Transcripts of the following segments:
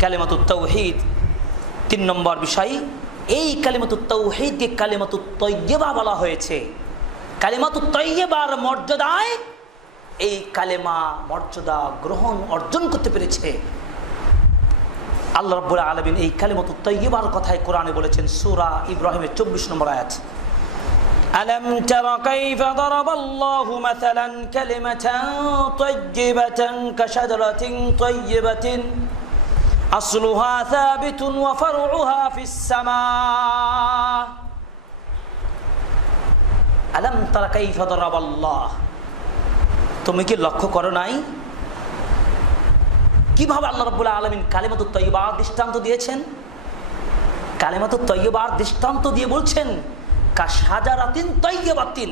কালেমাতু তৌহিদ তিন নম্বর বিষয় এই কালিমাতু তৌহিদকে কালিমাতু তৈয়বা বলা হয়েছে কালিমাতু তৈয়বার মর্যাদায় এই কালেমা মর্যাদা গ্রহণ অর্জন করতে পেরেছে আল্লাহ রব্বুল আলমিন এই কালিমাতু তৈয়বার কথায় কোরআনে বলেছেন সুরা ইব্রাহিমের চব্বিশ নম্বর আয়াত ألم تر كيف ضرب الله مثلا كلمة طيبة كشجرة طيبة আসলুহা সাবিতুন ওয়া ফারউহা ফিস সামা। আলাম তারা কাইফা দারাবাল্লাহ। তুমি কি লক্ষ্য করো নাই? কীভাবে আল্লাহ রব্বুল্লাহ আলমিন কালেমাত তৈবার দৃষ্টান্ত দিয়েছেন? কালেমাত তৈবার দৃষ্টান্ত দিয়ে বলছেন কা সাজারাতিন তৈবাতিন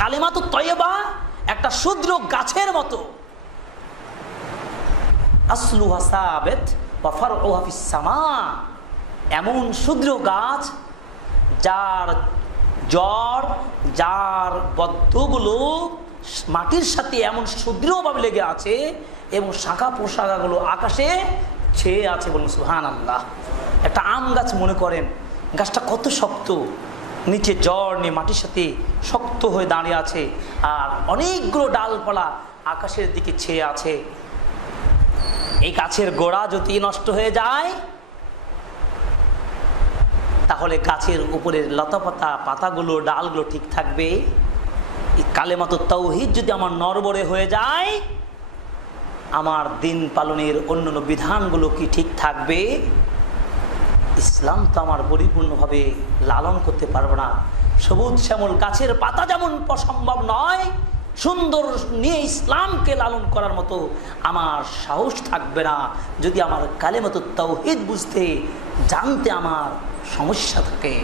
কালেমাত তৈবা একটা শুদ্র গাছের মতো। আসলু হাসাবেত ওহাফিসামা এমন শুদ্র গাছ যার জ্বর, যার বদ্ধগুলো মাটির সাথে এমন সুদৃঢ়ভাবে লেগে আছে এবং শাখা পোশাকাগুলো আকাশে ছেয়ে আছে বলুন সুহান আল্লাহ একটা আম গাছ মনে করেন, গাছটা কত শক্ত, নিচে জ্বর নিয়ে মাটির সাথে শক্ত হয়ে দাঁড়িয়ে আছে আর অনেকগুলো ডালপালা আকাশের দিকে ছেয়ে আছে। এই গাছের গোড়া যদি নষ্ট হয়ে যায়, তাহলে গাছের উপরের লতাপাতা পাতাগুলো, ডালগুলো ঠিক থাকবে। এই কালেমাতো তৌহিদ যদি আমার নরবরে হয়ে যায়, আমার দিন পালনের অন্যান্য বিধানগুলো কি ঠিক থাকবে? ইসলাম তো আমার পরিপূর্ণভাবে লালন করতে পারব না। সবুজ শ্যামল গাছের পাতা যেমন সম্ভব নয় সুন্দর নিয়ে ইসলামকে লালন করার মতো আমার সাহস থাকবে না। যদি আমার কালে মতো তৌহিদ বুঝতে, জানতে আমার সমস্যা থাকে।